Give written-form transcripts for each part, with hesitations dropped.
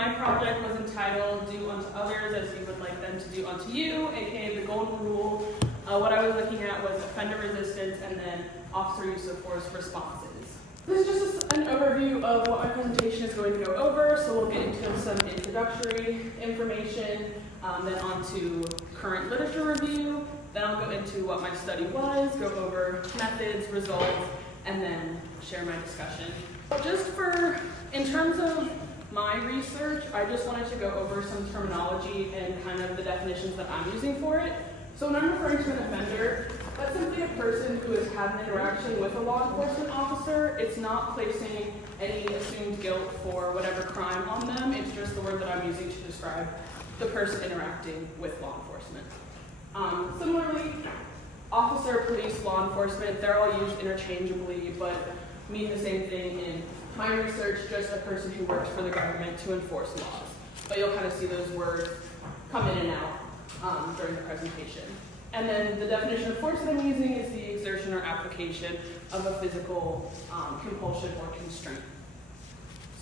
my project was entitled Do Unto Others as You Would Like Them to Do Unto You, aka the Golden Rule. What I was looking at was offender resistance and then officer use of force responses. This is just an overview of what my presentation is going to go over, so we'll get into some introductory information, then on to current literature review, then I'll go into what my study was, go over methods, results, and then share my discussion. In terms of my research, I just wanted to go over some terminology and kind of the definitions that I'm using for it. So when I'm referring to an offender, that's simply a person who has had an interaction with a law enforcement officer. It's not placing any assumed guilt for whatever crime on them. It's just the word that I'm using to describe the person interacting with law enforcement. Similarly, officer, police, law enforcement, they're all used interchangeably, but mean the same thing in my research, just a person who works for the government to enforce laws. But you'll kind of see those words come in and out during the presentation. And then the definition of force that I'm using is the exertion or application of a physical compulsion or constraint.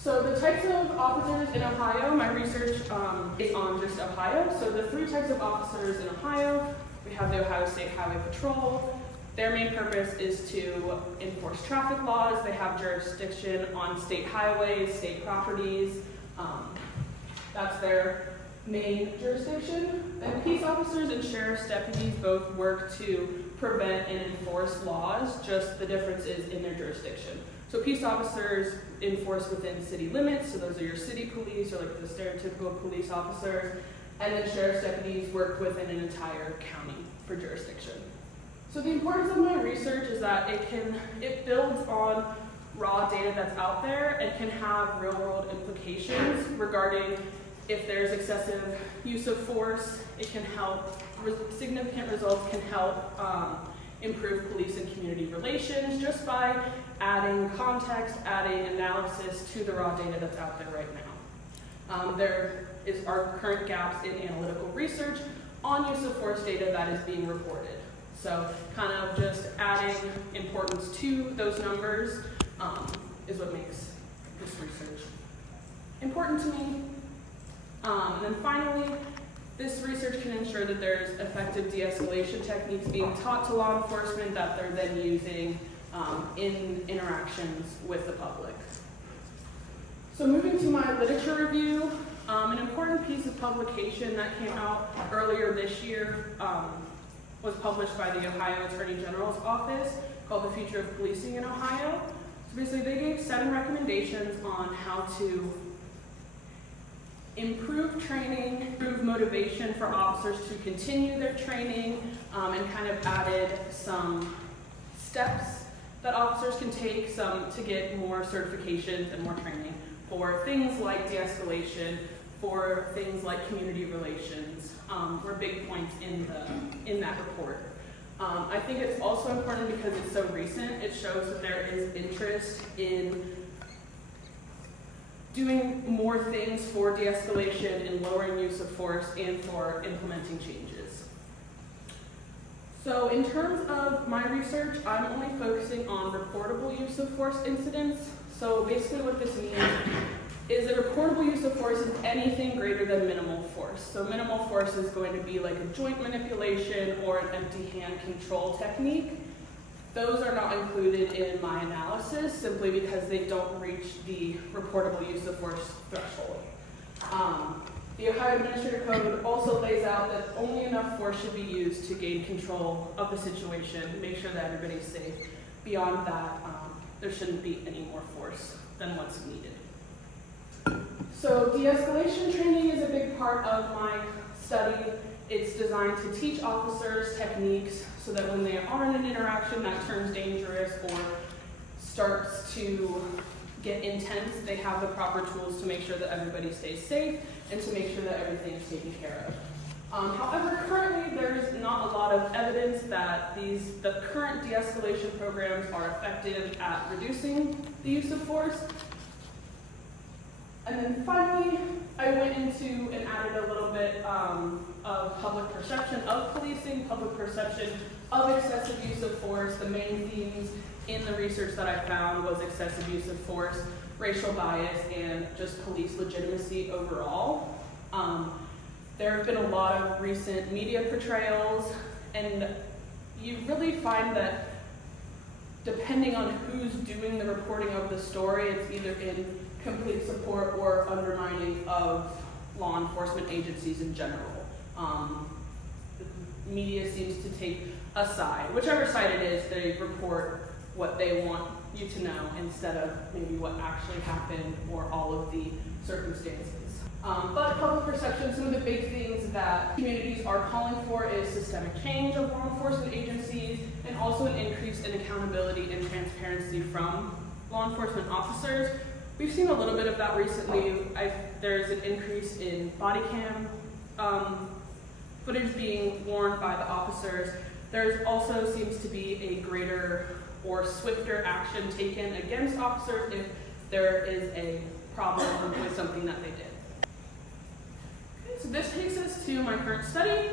So the types of officers in Ohio, my research is on just Ohio. So the three types of officers in Ohio, we have the Ohio State Highway Patrol. Their main purpose is to enforce traffic laws. They have jurisdiction on state highways, state properties. That's their main jurisdiction. And peace officers and sheriff's deputies both work to prevent and enforce laws, just the difference is in their jurisdiction. So peace officers enforce within city limits, so those are your city police or like the stereotypical police officer. And then sheriff's deputies work within an entire county for jurisdiction. So the importance of my research is that it builds on raw data that's out there and can have real-world implications regarding if there's excessive use of force. It can help, significant results can help improve police and community relations just by adding context, adding analysis to the raw data that's out there right now. There are current gaps in analytical research on use of force data that is being reported. So kind of just adding importance to those numbers is what makes this research important to me. And then finally, this research can ensure that there's effective de-escalation techniques being taught to law enforcement that they're then using in interactions with the public. So moving to my literature review, an important piece of publication that came out earlier this year was published by the Ohio Attorney General's office called The Future of Policing in Ohio. So basically they gave 7 recommendations on how to improve training, improve motivation for officers to continue their training, and kind of added some steps that officers can take to get more certifications and more training for things like de-escalation, for things like community relations, were big points in that report. I think it's also important because it's so recent. It shows that there is interest in doing more things for de-escalation and lowering use of force and for implementing changes. So in terms of my research, I'm only focusing on reportable use of force incidents. So basically what this means is that reportable use of force is anything greater than minimal force. So minimal force is going to be like a joint manipulation or an empty hand control technique. Those are not included in my analysis simply because they don't reach the reportable use of force threshold. The Ohio Administrative Code also lays out that only enough force should be used to gain control of the situation, make sure that everybody's safe. Beyond that, there shouldn't be any more force than what's needed. So de-escalation training is a big part of my study. It's designed to teach officers techniques so that when they are in an interaction that turns dangerous or starts to get intense, they have the proper tools to make sure that everybody stays safe and to make sure that everything is taken care of. However, currently there's not a lot of evidence that the current de-escalation programs are effective at reducing the use of force. And then finally, I went into and added a little bit of public perception of policing, public perception of excessive use of force. The main themes in the research that I found was excessive use of force. racial bias and just police legitimacy overall. There have been a lot of recent media portrayals, and you really find that depending on who's doing the reporting of the story, it's either in complete support or undermining of law enforcement agencies in general. The media seems to take a side. Whichever side it is, they report what they want you to know instead of maybe what actually happened or all of the circumstances. But public perception, some of the big things that communities are calling for is systemic change of law enforcement agencies and also an increase in accountability and transparency from law enforcement officers. We've seen a little bit of that recently. There's an increase in body cam footage being worn by the officers. There also seems to be a greater or swifter action taken against officers if there is a problem with something that they did. So this takes us to my current study.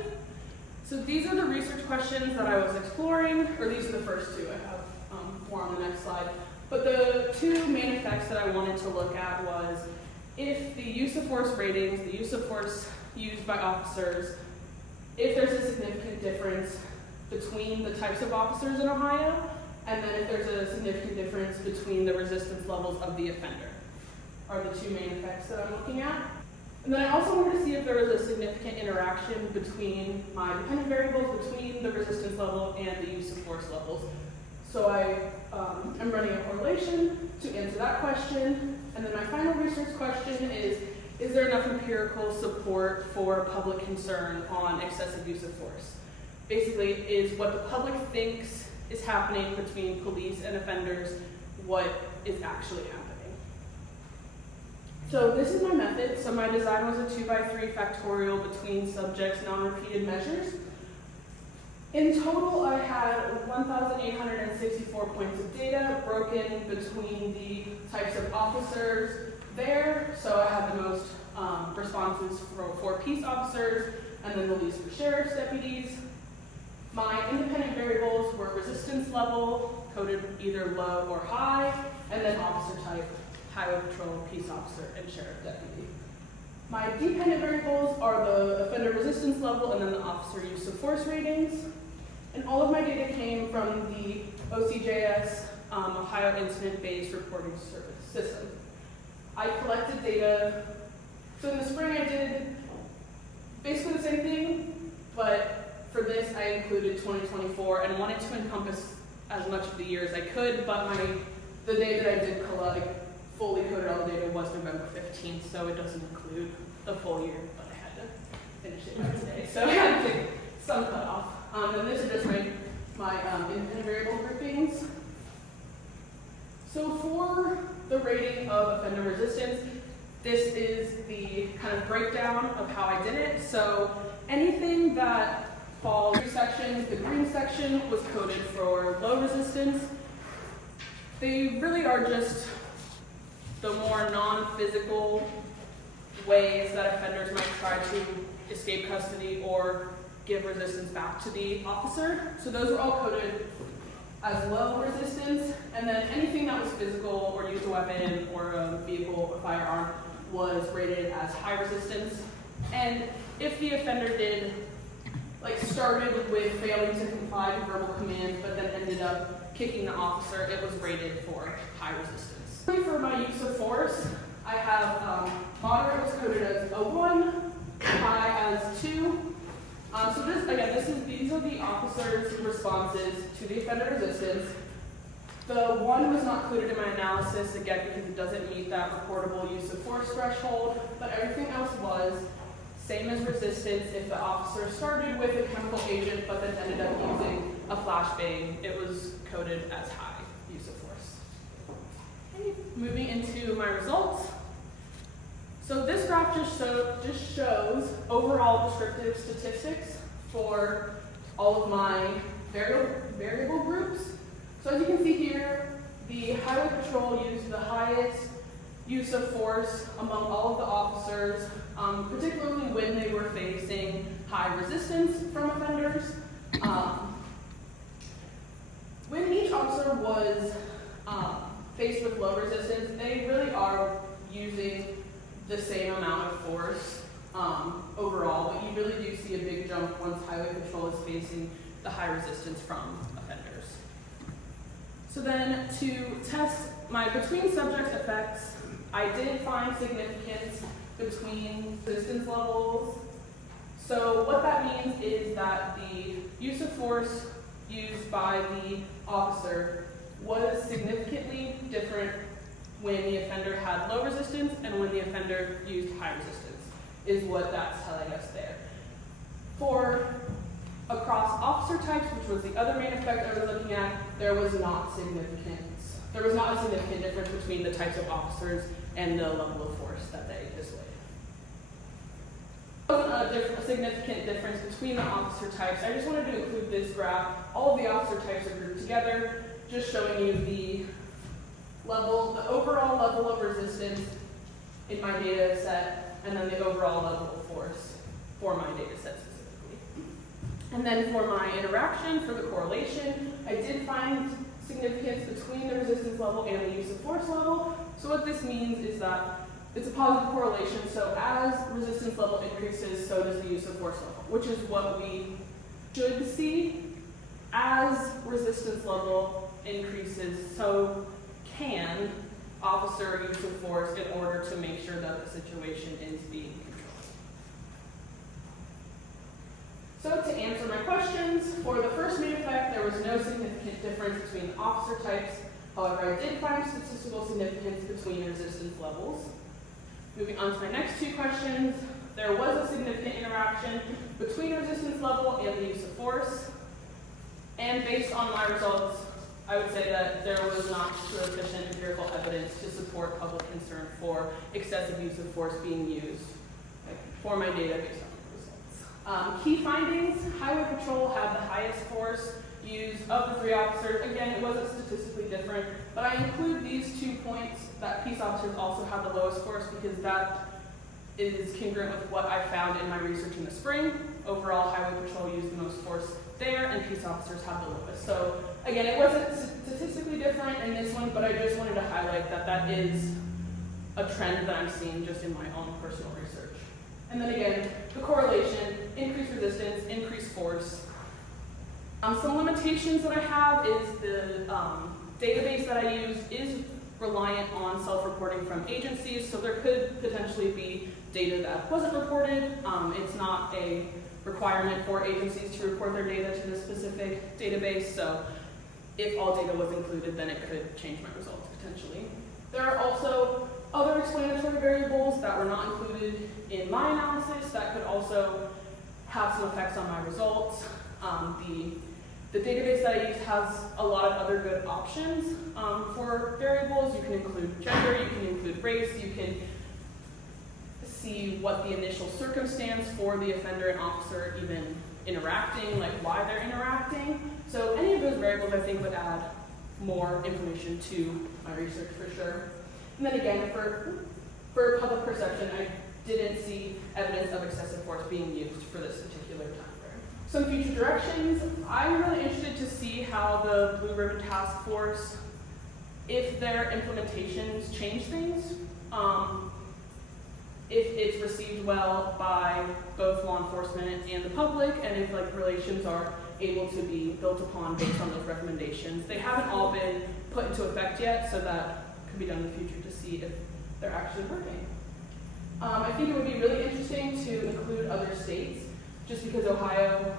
So these are the research questions that I was exploring, or these are the first two. I have more on the next slide. But the two main effects that I wanted to look at was if the use of force ratings, the use of force used by officers, if there's a significant difference between the types of officers in Ohio, and then if there's a significant difference between the resistance levels of the offender, are the two main effects that I'm looking at. And then I also wanted to see if there was a significant interaction between my dependent variables, between the resistance level and the use of force levels. So I am running a correlation to answer that question. And then my final research question is there enough empirical support for public concern on excessive use of force? Basically, is what the public thinks is happening between police and offenders what is actually happening? So this is my method. So my design was a 2x3 factorial between subjects non-repeated measures. In total, I had 1,864 points of data broken between the types of officers there. So I had the most responses for peace officers and then the least for sheriff's deputies. My independent variables were resistance level, coded either low or high, and then officer type, highway patrol, peace officer, and sheriff deputy. My dependent variables are the offender resistance level and then the officer use of force ratings. And all of my data came from the OCJS Ohio Incident-Based Reporting Service System. I collected data, so in the spring I did basically the same thing, but for this I included 2024 and wanted to encompass as much of the year as I could, but the day that I did collect, fully coded all the data was November 15th, so it doesn't include the full year, but I had to finish it by today, so I had to take some cutoff. And this is just my independent variable groupings. So for the rating of offender resistance, this is the kind of breakdown of how I did it. So anything that falls in sections, the green section was coded for low resistance. They really are just the more non-physical ways that offenders might try to escape custody or give resistance back to the officer. So those were all coded as low resistance, and then anything that was physical or used a weapon or a vehicle or firearm was rated as high resistance. And if the offender started with failing to comply with verbal commands, but then ended up kicking the officer, it was rated for high resistance. For my use of force, I have moderate was coded as a 1, high as 2. So these are the officers' responses to the offender resistance. The 1 was not included in my analysis, again, because it doesn't meet that reportable use of force threshold, but everything else was same as resistance. If the officer started with a chemical agent, but then ended up using a flashbang, it was coded as high use of force. Okay, moving into my results. So this graph just shows overall descriptive statistics for all of my variable groups. So as you can see here, the highway patrol used the highest use of force among all of the officers, particularly when they were facing high resistance from offenders. When each officer was faced with low resistance, they really are using the same amount of force overall, but you really do see a big jump once highway patrol is facing the high resistance from offenders. So then to test my between subject effects, I did find significance between resistance levels. So what that means is that the use of force used by the officer was significantly different when the offender had low resistance and when the offender used high resistance, is what that's telling us there. For across officer types, which was the other main effect I was looking at, there was not a significant difference between the types of officers and the level of force that they displayed. There wasn't a significant difference between the officer types. I just wanted to include this graph. All of the officer types are grouped together, just showing you the overall level of resistance in my data set, and then the overall level of force for my data set specifically. And then for my interaction, for the correlation, I did find significance between the resistance level and the use of force level. So what this means is that it's a positive correlation, so as resistance level increases, so does the use of force level, which is what we should see. As resistance level increases, so can officer use of force in order to make sure that the situation is being controlled. So to answer my questions, for the first main effect, there was no significant difference between officer types. However, I did find statistical significance between resistance levels. Moving on to my next two questions, there was a significant interaction between resistance level and the use of force. And based on my results, I would say that there was not sufficient empirical evidence to support public concern for excessive use of force being used for my data based on the results. Key findings, highway patrol had the highest force used of the three officers. Again, it wasn't statistically different, but I include these 2 points that peace officers also had the lowest force because that is congruent with what I found in my research in the spring. Overall, highway patrol used the most force there, and peace officers had the lowest. So again, it wasn't statistically different in this one, but I just wanted to highlight that that is a trend that I'm seeing just in my own personal research. And then again, the correlation, increased resistance, increased force. Some limitations that I have is the database that I use is reliant on self-reporting from agencies, so there could potentially be data that wasn't reported. It's not a requirement for agencies to report their data to the specific database, so if all data was included, then it could change my results potentially. There are also other explanatory variables that were not included in my analysis that could also have some effects on my results. The database that I used has a lot of other good options for variables. You can include gender, you can include race, you can see what the initial circumstance for the offender and officer even interacting, like why they're interacting. So any of those variables I think would add more information to my research for sure. And then again, for public perception, I didn't see evidence of excessive force being used for this particular time frame. Some future directions, I'm really interested to see how the Blue Ribbon Task Force, if their implementations change things, if it's received well by both law enforcement and the public, and if like relations are able to be built upon based on those recommendations. They haven't all been put into effect yet, so that could be done in the future to see if they're actually working. I think it would be really interesting to include other states, just because Ohio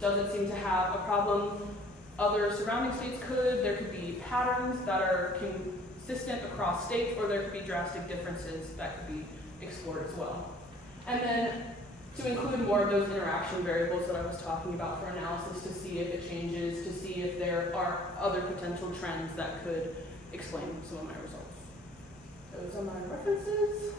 doesn't seem to have a problem. Other surrounding states could. There could be patterns that are consistent across states, or there could be drastic differences that could be explored as well. And then to include more of those interaction variables that I was talking about for analysis to see if it changes, to see if there are other potential trends that could explain some of my results. Those are my references.